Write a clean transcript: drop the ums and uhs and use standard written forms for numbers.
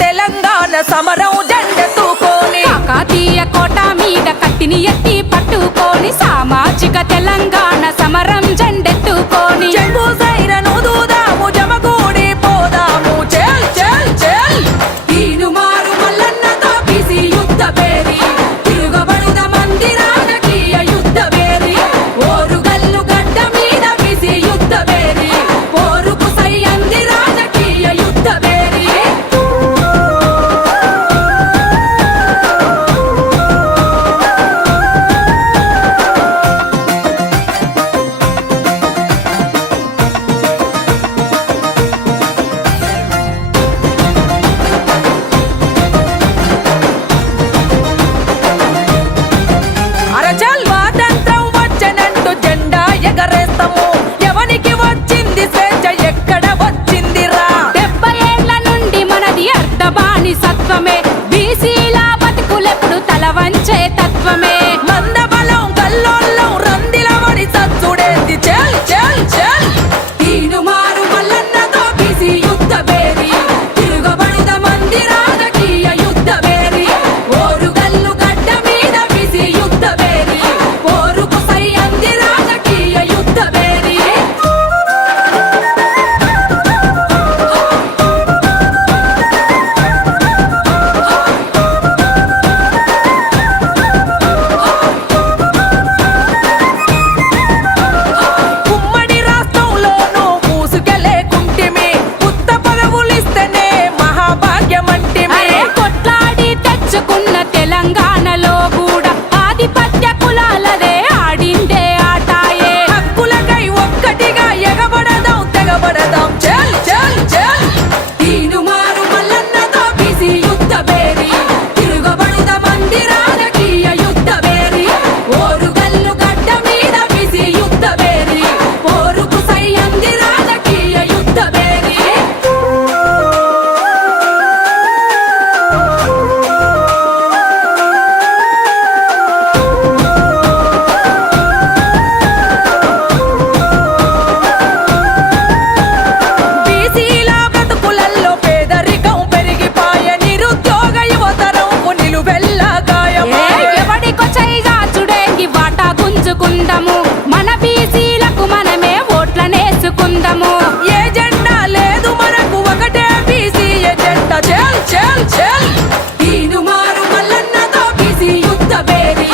తెలంగాణ సమరం జెండెత్తుకొని కాకతీయ కోట మీద కత్తిని ఎత్తి పట్టుకొని సామాజిక తెలంగాణ సమరం జెండెత్తుకొని చెంబు సైరను దూదాము జమగూడి పోదాము చెల్ చెల్ చెల్ తీనుమారు మల్లన్నతో బీసీ యుద్ధ పేరి తిరుగబడుద మంది రాజకీయ యుద్ధ పేరి ఓరుగల్లు గడ్డ మీద బీసీ యుద్ధ పేరి పోరుకు సై అంది రాజకీయ యుద్ధ పేరి అరచల్ స్వాతంత్రం వచ్చనంటూ జెండా ఎగరేస్తాము ఎవనికి వచ్చింది స్వేచ్ఛ ఎక్కడ వచ్చిందిరా 70 ఏళ్ల నుండి మనది అర్ధబాని సత్వమే బీసీల బతుకులెప్పుడు తల వంచే తత్వమే మందబలం కల్లోళ్ళం రందిలవడి సచ్చుడేంది చెల్ చెల్ చెల్ తీనుమారు మల్లన్నతో బీసీ యుద్ధ పేరి తిరుగబడుద మంది రాజకీయ యుద్ధ పేరి ఓరుగల్లు గడ్డ మీద బీసీ యుద్ధ పేరి పోరుకు సై అంది రాజకీయ యుద్ధ పేరి ఉమ్మడి రాష్ట్రంలోనూ పూసుకెళ్ళేకుంటిమి ఉత్త పదవులిస్తేనే మహాభాగ్యమంటిమి అరే కొట్లాడి తెచ్చుకున్న తెలంగాణలో కూడా ఆధిపత్య కులాలదే ఆడిందే ఆటాయే హక్కులకై ఒక్కటిగా ఎగబడదాం తెగబడదాం చెల్ చెల్ చెల్ తీనుమారు మల్లన్నతో బీసీ యుద్ధ పేరి తిరుగబడుద మంది రాజకీయ యుద్ధ పేరి ఓరుగల్లు గడ్డ మీద బీసీ యుద్ధ పేరి పోరుకు సై అంది రాజకీయ యుద్ధ పేరి బీసీల బ్రతుకులల్లో పేదరికం పెరిగిపాయ నిరుద్యోగ యువతరంకు నిలువెల్లా గాయమాయ ఎవడికో చైగాచుడేంగి వాటా గుంజుకుందాము మన బీసీలకు మనమే ఓట్లనేసుకుందాము ఏ జెండా లేదు మనకు ఒకటే బీసీ ఎజెండా చెల్ చెల్ చెల్ తీనుమారు మల్లన్నతో బీసీ యుద్ధ పేరి